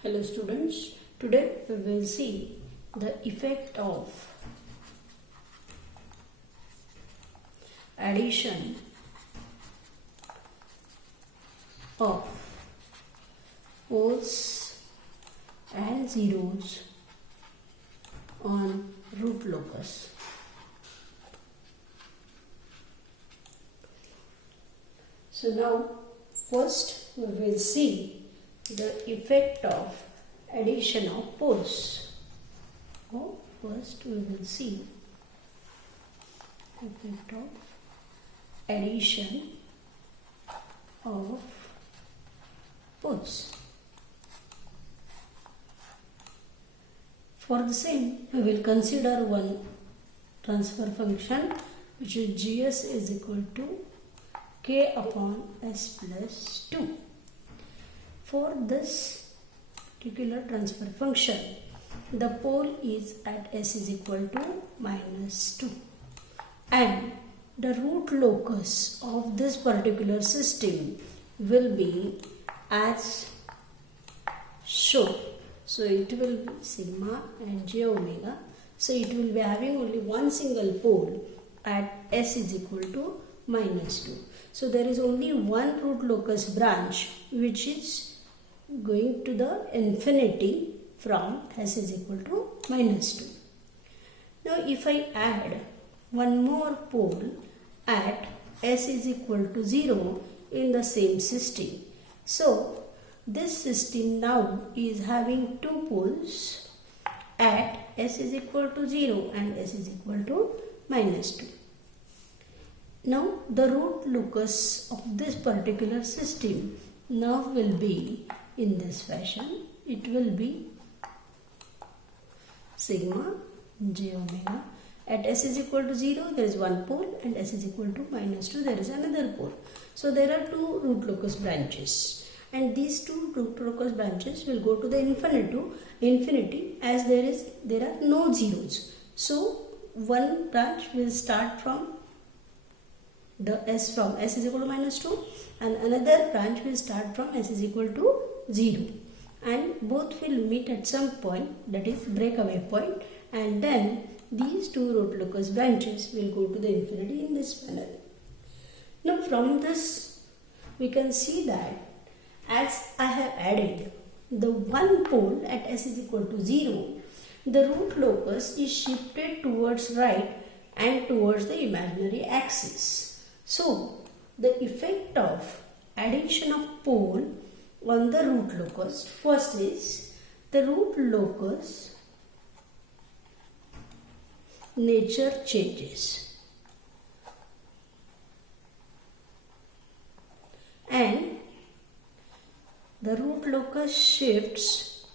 Hello students, today we will see the effect of addition of poles and zeros on root locus. So now first we will see the effect of addition of poles. First we will see effect of addition of poles. For the same, we will consider one transfer function which is gs is equal to k upon s plus 2. For this particular transfer function, the pole is at s is equal to minus 2 and the root locus of this particular system will be as shown. So it will be sigma and j omega. So it will be having only one single pole at s is equal to minus 2. So there is only one root locus branch which is going to the infinity from s is equal to minus 2. Now if I add one more pole at s is equal to 0 in the same system. So this system now is having two poles at s is equal to 0 and s is equal to minus 2. Now the root locus of this particular system now will be in this fashion. It will be sigma j omega. At s is equal to 0 there is one pole and s is equal to minus 2 there is another pole. So there are two root locus branches and these two root locus branches will go to the infinity as there are no zeros. So one branch will start from s is equal to minus 2 and another branch will start from s is equal to 0 and both will meet at some point, that is breakaway point, and then these two root locus branches will go to the infinity in this manner. Now from this we can see that as I have added the one pole at s is equal to 0, the root locus is shifted towards right and towards the imaginary axis. So the effect of addition of pole on the root locus, first is the root locus nature changes and the root locus shifts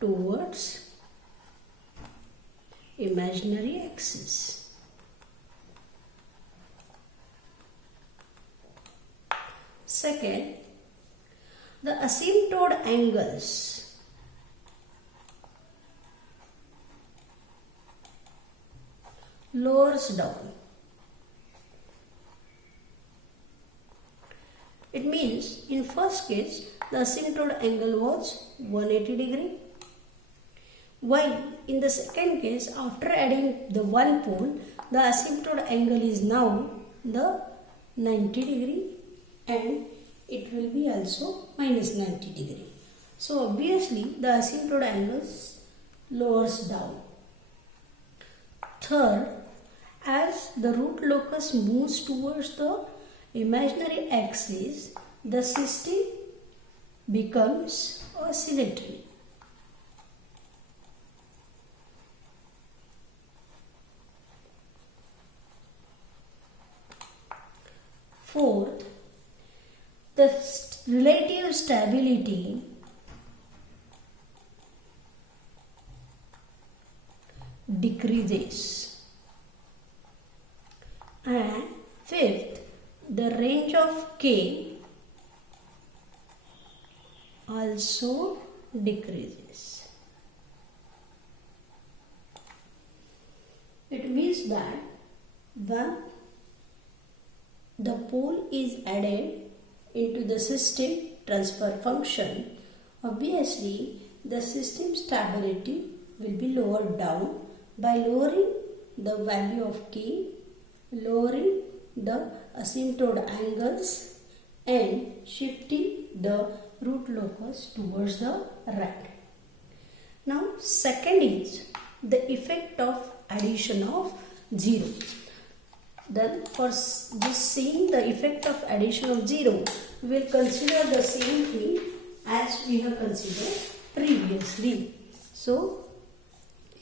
towards imaginary axis. Second, the asymptote angles lowers down. It means in first case the asymptote angle was 180 degree, while in the second case after adding the one pole the asymptote angle is now the 90 degree and it will be also minus 90 degree. So obviously the asymptote angles lowers down. Third, as the root locus moves towards the imaginary axis, the system becomes oscillatory. Fourth, the relative stability decreases. And fifth, the range of k also decreases. It means that when the pole is added into the system transfer function Obviously, the system stability will be lowered down by lowering the value of k, lowering the asymptote angles and shifting the root locus towards the right. Now, second is the effect of addition of 0. Then for this seeing the effect of addition of 0, we will consider the same thing as we have considered previously. So,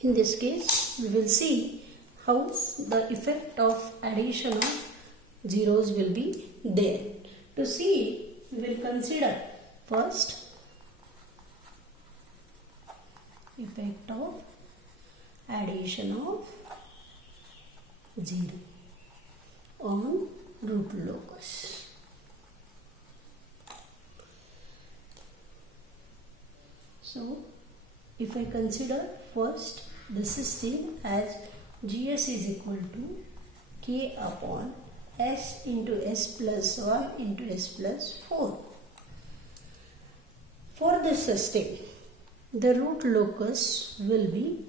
in this case, we will see how the effect of addition of zeros will be there. To see, we will consider first effect of addition of 0 on root locus. So, if I consider first the system as GS is equal to K upon S into S plus 1 into S plus 4. For this system, the root locus will be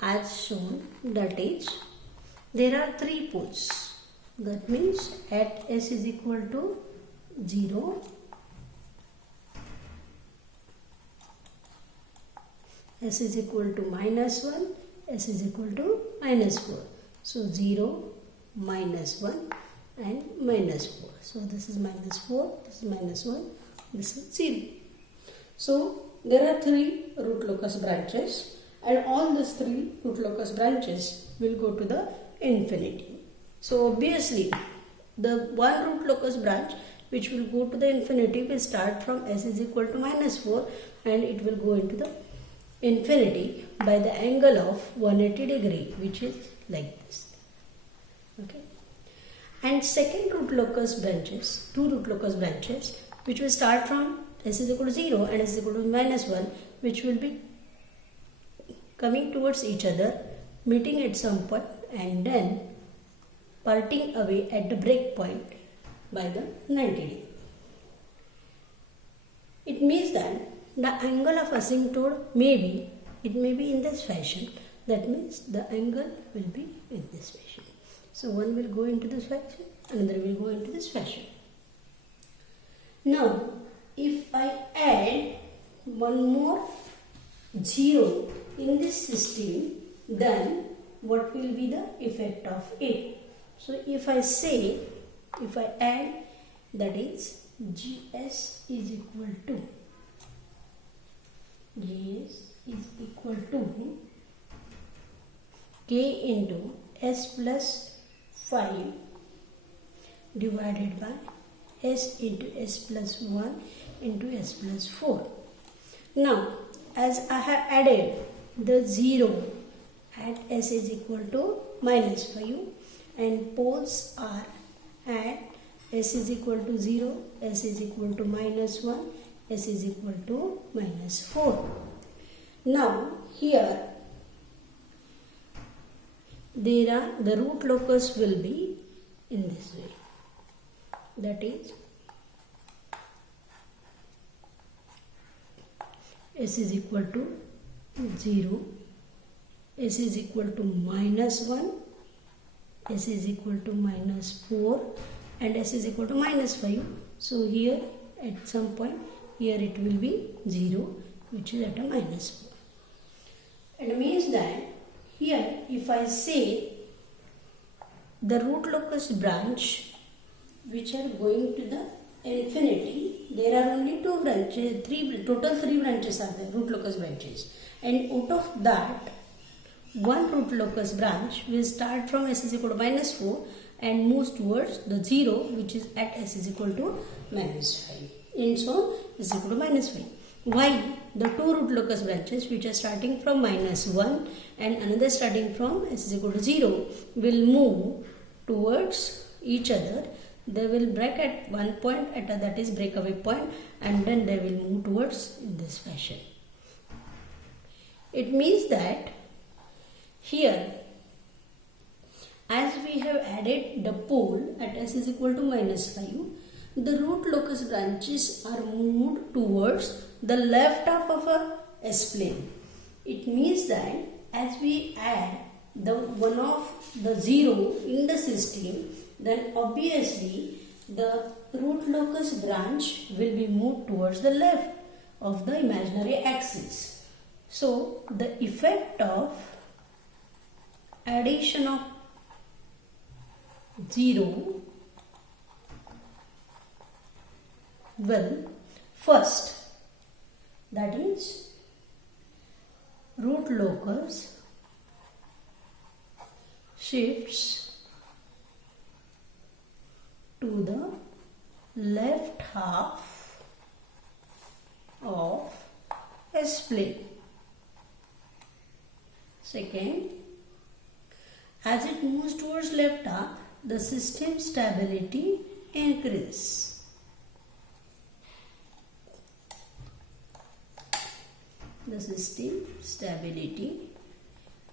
as shown, that is, there are 3 poles. That means at S is equal to 0, S is equal to minus 1, S is equal to minus 4. So 0, minus 1 and minus 4. So this is minus 4, this is minus 1, this is 0. So there are 3 root locus branches, and all these 3 root locus branches will go to the infinity. So obviously the one root locus branch which will go to the infinity will start from S is equal to minus 4 and it will go into the infinity by the angle of 180 degree, which is like this. Okay. And second root locus branches, 2 root locus branches, which will start from S is equal to 0 and S is equal to minus 1, which will be coming towards each other, meeting at some point and then parting away at the break point by the 90 degree. It means that the angle of asymptote may be in this fashion. That means the angle will be in this fashion. So one will go into this fashion, another will go into this fashion. Now, if I add one more 0 in this system, then what will be the effect of it? So if I add, that is GS is equal to K into S plus 5 divided by S into S plus 1 into S plus 4. Now, as I have added the 0 at S is equal to minus 5 and poles are at S is equal to 0, S is equal to minus 1, S is equal to minus 4. Now, here the root locus will be in this way. That is, S is equal to 0, S is equal to minus 1, S is equal to minus 4 and S is equal to minus 5. So here at some point here it will be 0, which is at a minus 4. It means that here if I say the root locus branch which are going to the infinity, there are only 2 branches, total 3 branches are there, root locus branches, and out of that one root locus branch will start from S is equal to minus 4 and moves towards the 0, which is at S is equal to minus 5, and so S is equal to minus 5. While the 2 root locus branches which are starting from minus 1 and another starting from S is equal to 0 will move towards each other. They will break at one point, that is breakaway point, and then they will move towards in this fashion. It means that here, as we have added the pole at S is equal to minus 5, the root locus branches are moved towards the left half of a S-plane. It means that as we add the one of the 0 in the system, then obviously the root locus branch will be moved towards the left of the imaginary axis. So the effect of addition of 0 will first, that is root locus shifts to the left half of S-plane. Second, as it moves towards left half, the system stability increases. The system stability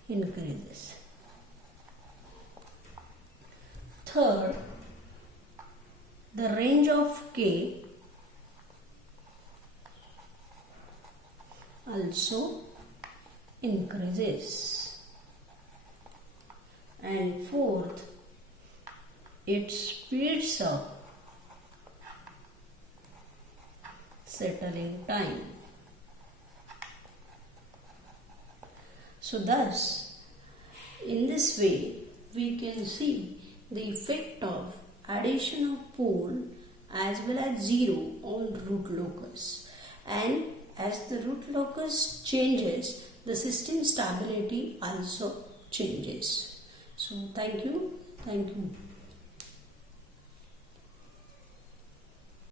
increases. Third, the range of K also increases. And fourth, it speeds up settling time. So thus, in this way, we can see the effect of addition of pole as well as 0 on root locus. And as the root locus changes, the system stability also changes. So thank you.